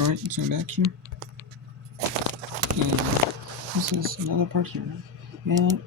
Alright, so back here. And this is another part here. And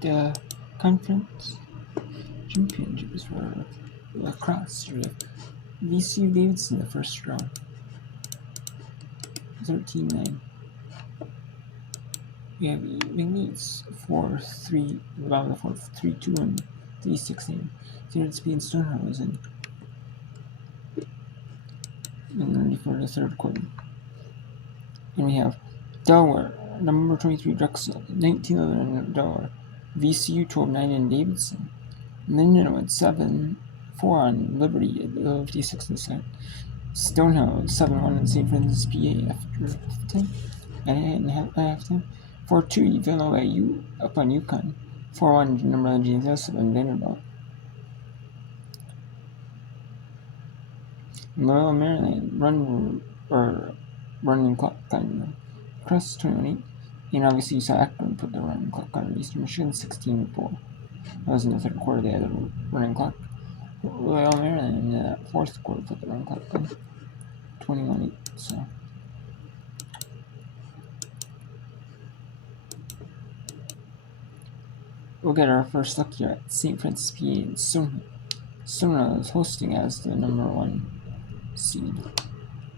the conference championships for Lacrosse. VCU Davidson the first round. 13-9. We have Leeds 4-3, about 4-3-2 and 3-16. Senior Speed and Stonehill was in ready for the third quarter. And we have Delaware, number 23 Drexel, 19-11 Delaware, VCU 12-9 in Davidson. And then Lindenwood 7-4 on Liberty at 56%. Stonehill 7-1 in St. Francis, PA after 10 and halftime. 4-2 Villanova up on UConn. 4-1 number James Joseph and Vanderbilt. Loyola Maryland running clock on Cross 21-8. And obviously you saw Akron put the running clock on Eastern Michigan 16-4. That was in the third quarter, they had a running clock. Loyola Maryland in the fourth quarter put the running clock on 21-8. So we'll get our first look here at St. Francis, PA and Stonehill. Stonehill is hosting as the number 1 seed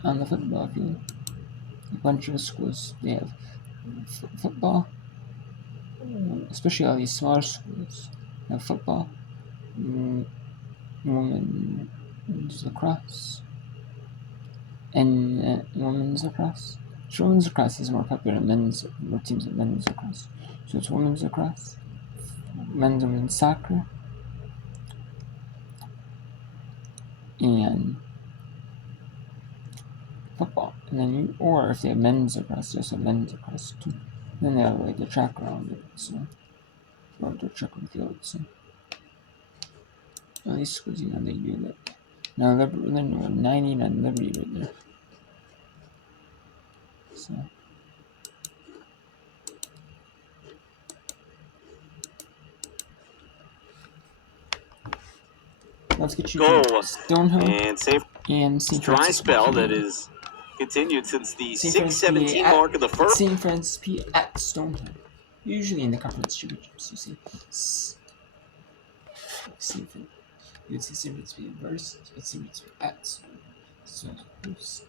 on the football field. A bunch of schools, they have football, especially all these smaller schools have football, women's lacrosse, and women's lacrosse. So women's lacrosse is more popular than men's, more teams than men's lacrosse. So it's women's lacrosse, men's and women's soccer, and football. And then or if they have men's lacrosse, there's a men's lacrosse too. And then they have like the track around it, so or the track on the field. So all these schools, they do that. Now then we're 90 on Liberty right there. So let's get you goal. Stonehill and safe and St. dry Francis spell that is continued since the 6:17 mark of the first. St. Francis P at Stonehill. Usually in the conference championships, you see St. Francis P versus St. Francis P at Stonehill.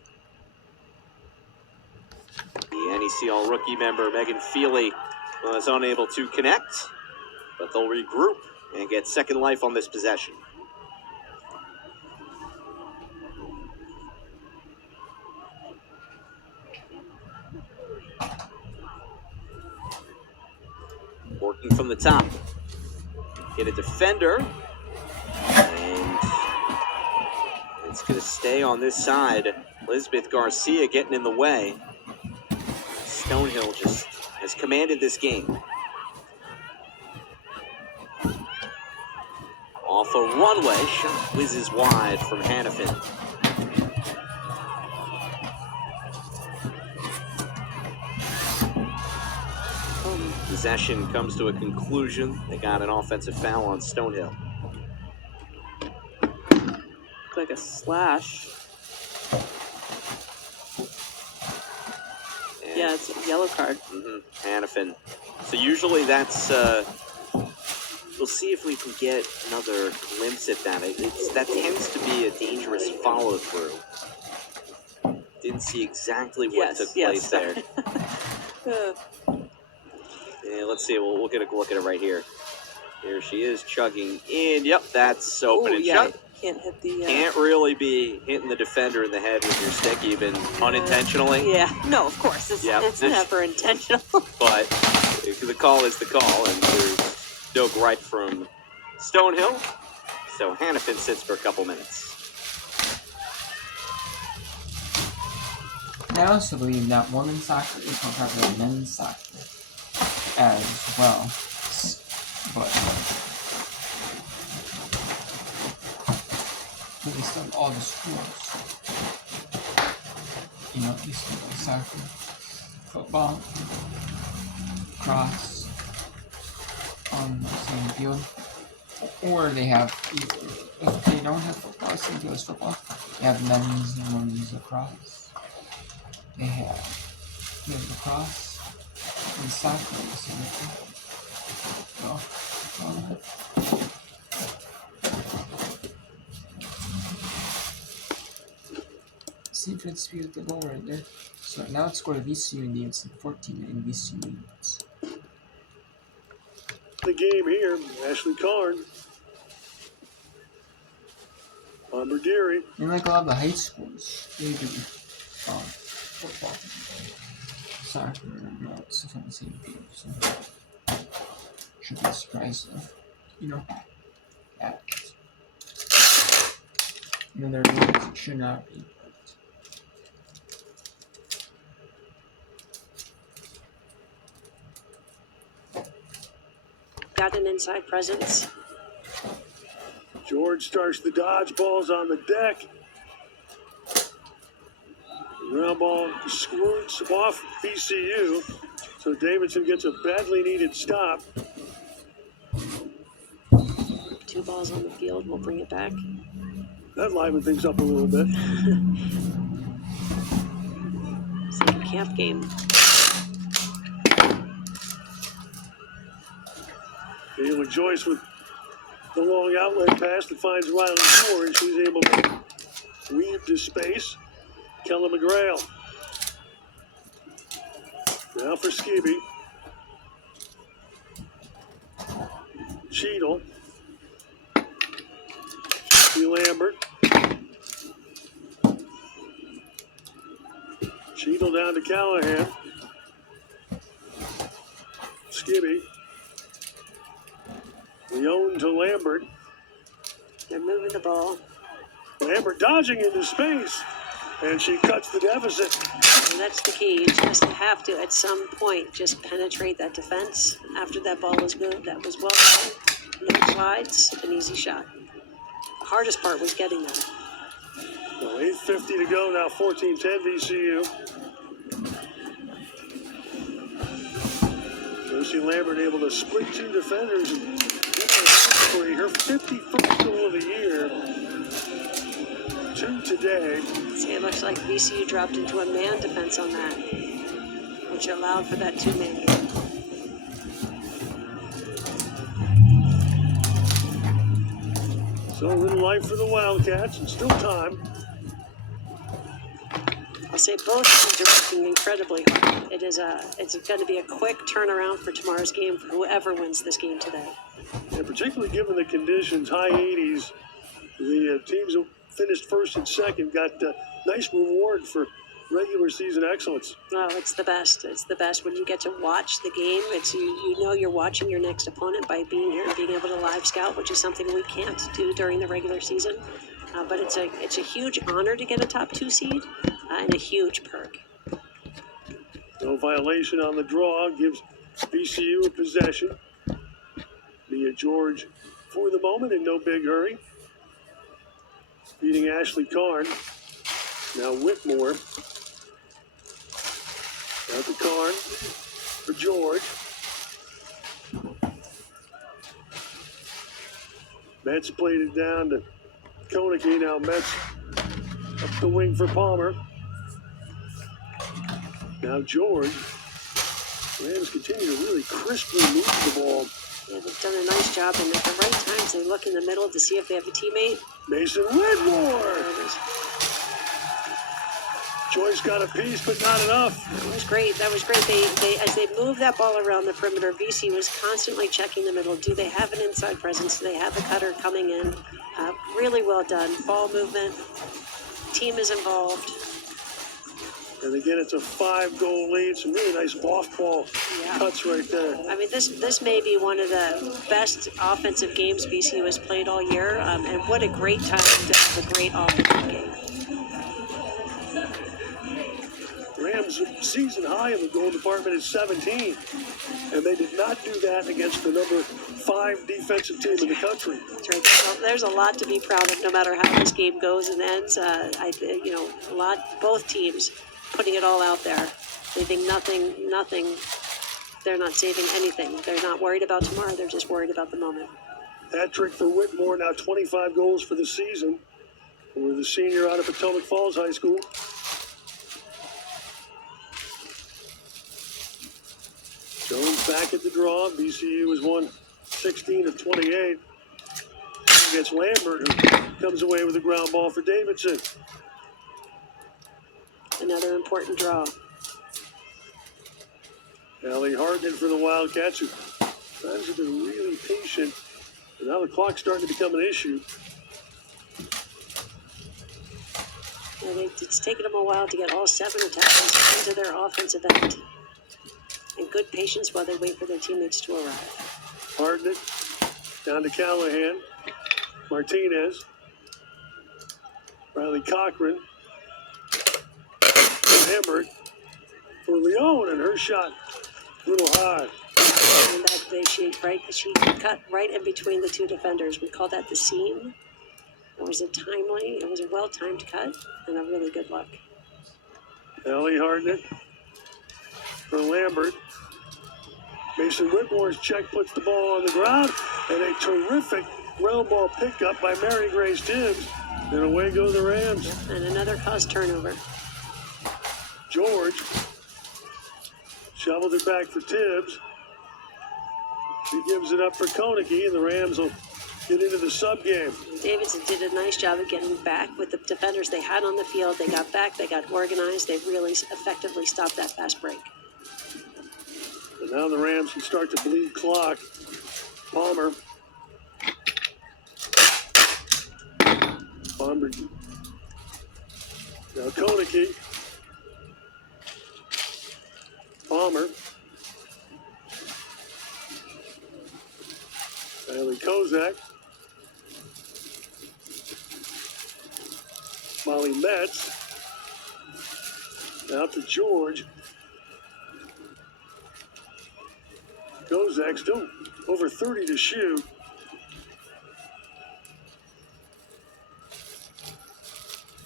The NEC All-Rookie member Megan Feely was unable to connect, but they'll regroup and get second life on this possession. Working from the top. Get a defender. And it's going to stay on this side. Elizabeth Garcia getting in the way. Stonehill just has commanded this game. Off a runway, shot whizzes wide from Hannafin. Possession comes to a conclusion. They got an offensive foul on Stonehill. Like a slash. And yeah, it's a yellow card. Hannafin. So usually that's, we'll see if we can get another glimpse at that. That tends to be a dangerous follow-through. Didn't see exactly what took place there. Yeah, let's see. We'll get a look at it right here. Here she is chugging in. Yep, that's open and shut. Can't hit the. Can't really be hitting the defender in the head with your stick, even unintentionally. Yeah, no, of course. It's never intentional. But the call is the call, and there's no gripe from Stonehill. So Hannafin sits for a couple minutes. I also believe that women's soccer is more popular than men's soccer as well, but at least on all the schools, at least soccer, football, cross on the same field, or they have, if they don't have football, same field as football, they have men's and women's lacrosse. They have lacrosse and soccer in the center. St. Francis with the goal right there. So now it's scored VCU and Davidson, 14 and VCU leads. The game here, Ashley Karn. Bombardieri. And like a lot of the high schools, they do football. Soccer, no, it's on the same page, so should be surprised though. You know, happens. In other words, it should not be. Got an inside presence. George starts the dodgeballs on the deck. Ground ball squirts off VCU. So Davidson gets a badly needed stop. 2 balls on the field. We'll bring it back. That livened things up a little bit. It's like a camp game. Kayla Joyce with the long outlet pass that finds Riley Moore, and she's able to weave to space. Kella McGrail. Now for Skibby. Cheadle. Lambert. Cheadle down to Callahan. Skibby. Leone to Lambert. They're moving the ball. Lambert dodging into space. And she cuts the deficit. And that's the key. You just have to, at some point, just penetrate that defense. After that ball was moved, that was well done. No slides, an easy shot. The hardest part was getting there. Well, 8:50 to go now, 14-10 VCU. Josie Lambert able to split 2 defenders and get her 51st goal of the year. 2 today. See, it looks like VCU dropped into a man defense on that, which allowed for that 2-man game. So a little life for the Wildcats and still time. I'll say both teams are working incredibly hard. It's going to be a quick turnaround for tomorrow's game for whoever wins this game today. And particularly given the conditions, high 80s, the teams that finished first and second got a nice reward for regular season excellence. Oh, it's the best. It's the best when you get to watch the game. It's you know you're watching your next opponent by being here and being able to live scout, which is something we can't do during the regular season. But it's a huge honor to get a top 2 seed and a huge perk. No violation on the draw gives VCU a possession. Mia George for the moment in no big hurry. Beating Ashley Karn. Now Whitmore. Out to Karn for George. Metz played it down to Koenigke. Now Metz up the wing for Palmer. Now George. Rams continue to really crisply move the ball. Yeah, they've done a nice job, and at the right times they look in the middle to see if they have a teammate. Mason Whitmore. There it is. Joyce got a piece, but not enough. That was great. That was great. They as they moved that ball around the perimeter, VC was constantly checking the middle. Do they have an inside presence? Do they have the cutter coming in? Really well done. Ball movement. Team is involved. And again, it's a 5-goal lead. Some really nice off-ball cuts right there. I mean, this may be one of the best offensive games VCU has played all year. And what a great time to have a great offensive game. Rams season high in the goal department is 17. And they did not do that against the number 5 defensive team in the country. That's right. Well, there's a lot to be proud of no matter how this game goes and ends. Both teams putting it all out there. They think nothing. They're not saving anything. They're not worried about tomorrow. They're just worried about the moment. Hat-trick for Whitmore, now 25 goals for the season. For the senior out of Potomac Falls High School. Jones back at the draw. BCU has won 16 of 28. Against Lambert, who comes away with a ground ball for Davidson. Another important draw. Ellie Hartnett for the Wildcats, who times have been really patient. And now the clock's starting to become an issue. And it's taken them a while to get all 7 attackers into their offensive end. And good patience while they wait for their teammates to arrive. Hartnett down to Callahan. Martinez. Riley Cochran. Emmert for Leone, and her shot a little high. And that she cut right in between the 2 defenders. We call that the seam. It was a well-timed cut, and a really good look. Ellie Hartnett for Lambert. Mason Whitmore's check puts the ball on the ground, and a terrific ground ball pickup by Mary Grace Tibbs. And away go the Rams. And another caused turnover. George shoveled it back for Tibbs. She gives it up for Koenigke, and the Rams will get into the sub game. Davidson did a nice job of getting back with the defenders they had on the field. They got back, they got organized, they really effectively stopped that fast break. And now the Rams can start to bleed clock. Palmer. Now Koenigke. Palmer. Riley Kozak. Molly Metz. Out to George. Kozak still over 30 to shoot.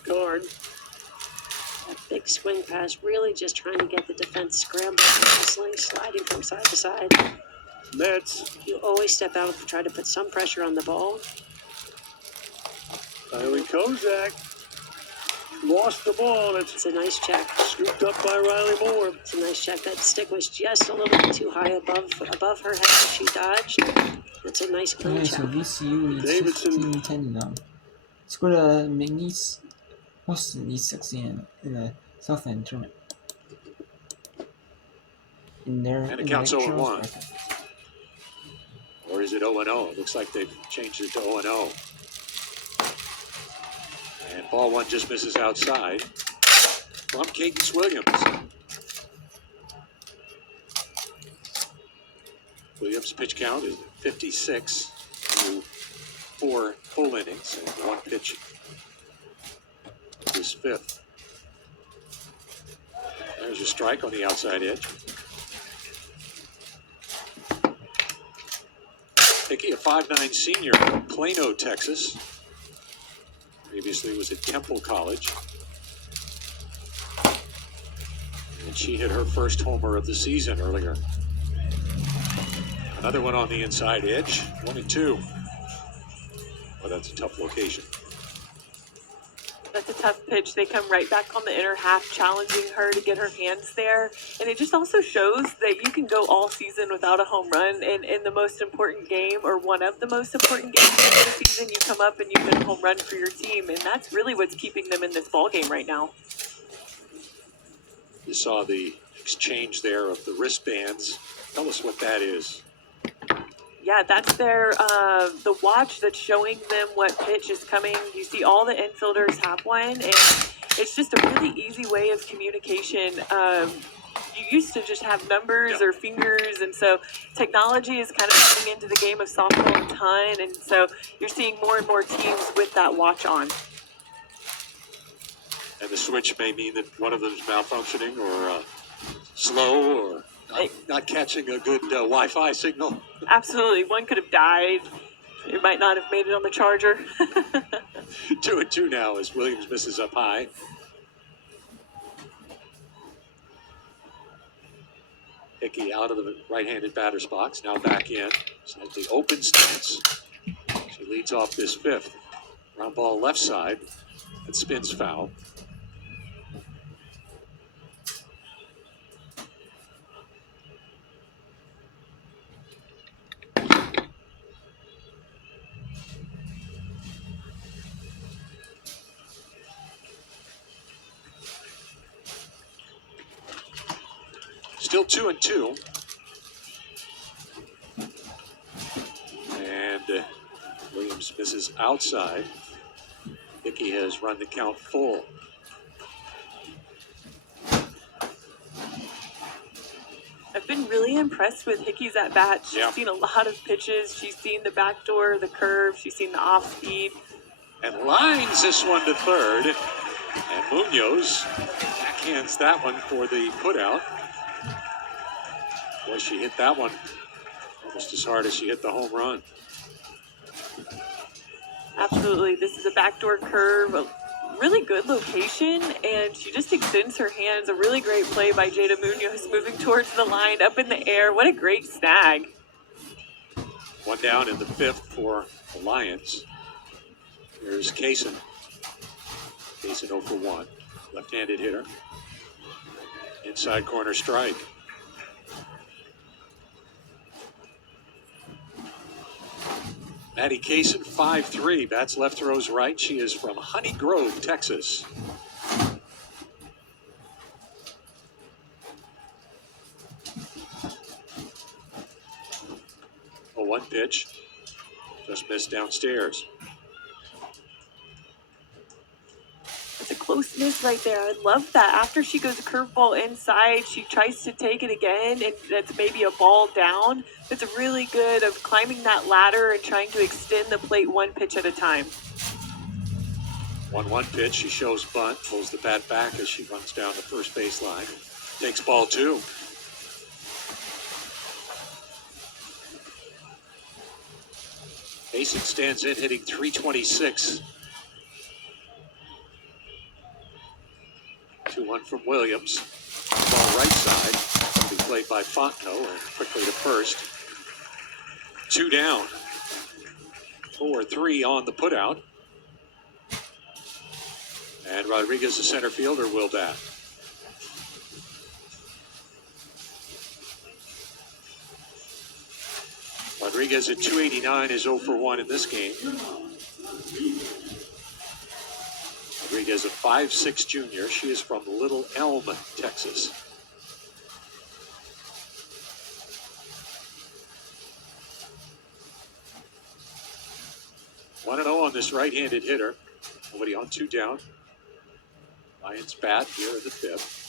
Karn. That big swing pass, really just trying to get the defense scrambling, hustling, sliding from side to side. Metz. You always step out and try to put some pressure on the ball. Riley Kozak lost the ball. It's a nice check. Scooped up by Riley Moore. It's a nice check. That stick was just a little bit too high above her head. She dodged. It's a nice clean check. So VCU leads Davidson. 16-10 now. Let's go to McNeese. Boston leads 16 in the Southland tournament. And it counts 0-1. Or is it 0-0? It looks like they've changed it to 0-0. And ball one just misses outside from Cadence Williams. Williams' pitch count is 56 through 4 full innings and 1 pitch. His 5th. There's a strike on the outside edge. Hickey, a 5'9" senior from Plano, Texas. Previously was at Temple College. And she hit her first homer of the season earlier. Another one on the inside edge, 1-2. Well, that's a tough location. That's a tough pitch. They come right back on the inner half, challenging her to get her hands there. And it just also shows that you can go all season without a home run. And in the most important game, or one of the most important games of the season, you come up and you hit a home run for your team. And that's really what's keeping them in this ball game right now. You saw the exchange there of the wristbands. Tell us what that is. Yeah, that's their the watch that's showing them what pitch is coming. You see all the infielders have one, and it's just a really easy way of communication. You used to just have numbers or fingers, and so technology is kind of coming into the game of softball a ton, and so you're seeing more and more teams with that watch on. And the switch may mean that one of them is malfunctioning or slow or not catching a good Wi-Fi signal. Absolutely. One could have died. It might not have made it on the charger. 2-2 now as Williams misses up high. Hickey out of the right-handed batter's box, now back in. Slightly open stance. She leads off this 5th. Ground ball left side. It spins foul. Still 2-2. And Williams misses outside. Hickey has run the count full. I've been really impressed with Hickey's at bat. She's seen a lot of pitches. She's seen the backdoor, the curve. She's seen the off speed. And lines this one to third. And Munoz backhands that one for the putout. Boy, she hit that one almost as hard as she hit the home run. Absolutely. This is a backdoor curve, a really good location, and she just extends her hands. A really great play by Jada Munoz, moving towards the line, up in the air. What a great snag. One down in the fifth for the Lions. Here's Kaysen. Kaysen 0 for 1. Left-handed hitter. Inside corner strike. Maddie Kaysen, 5'3", bats left, throws right. She is from Honey Grove, Texas. A 1 pitch, just missed downstairs. It's a close miss right there. I love that. After she goes a curveball inside, she tries to take it again, and that's maybe a ball down. It's a really good of climbing that ladder and trying to extend the plate 1 pitch at a time. 1-1 pitch. She shows bunt, pulls the bat back as she runs down the first baseline. Takes ball 2. Mason stands in, hitting .326. 2-1 from Williams. Ball right side. Will be played by Fontenot and quickly to first. 2 down. 4-3 on the putout. And Rodriguez, the center fielder, will bat. Rodriguez at .289 is 0 for 1 in this game. Rodriguez, a 5'6" junior. She is from Little Elm, Texas. One 1-0 on this right-handed hitter. Nobody on, 2 down. Lions bat here in the 5th.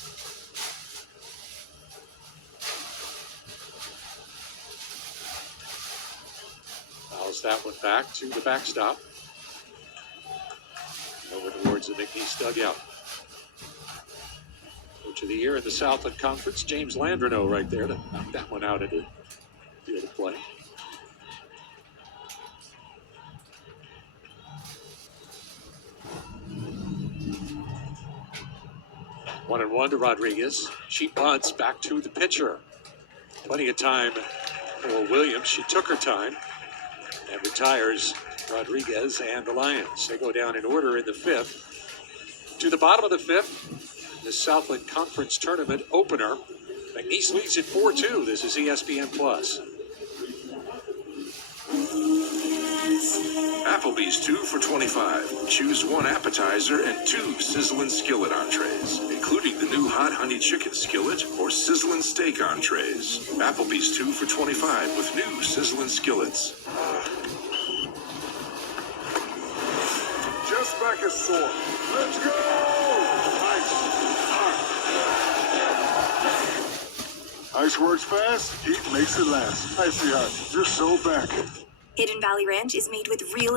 Fouls that one back to the backstop. Over towards the McNeese dugout. Coach of the year in the Southland Conference, James Landreneau right there to knock that one out into the other play. One and one to Rodriguez. She bunts back to the pitcher. Plenty of time for Williams. She took her time and retires Rodriguez and the Lions. They go down in order in the 5th. To the bottom of the 5th, the Southland Conference Tournament opener. McNeese leads at 4-2. This is ESPN Plus. Applebee's 2 for $25. Choose 1 appetizer and 2 sizzling skillet entrees, including the new hot honey chicken skillet or sizzling steak entrees. Applebee's 2 for $25 with new sizzling skillets. Just back is sore. Let's go! Ice works fast, heat makes it last. Icy Hot, you're so back. Hidden Valley Ranch is made with real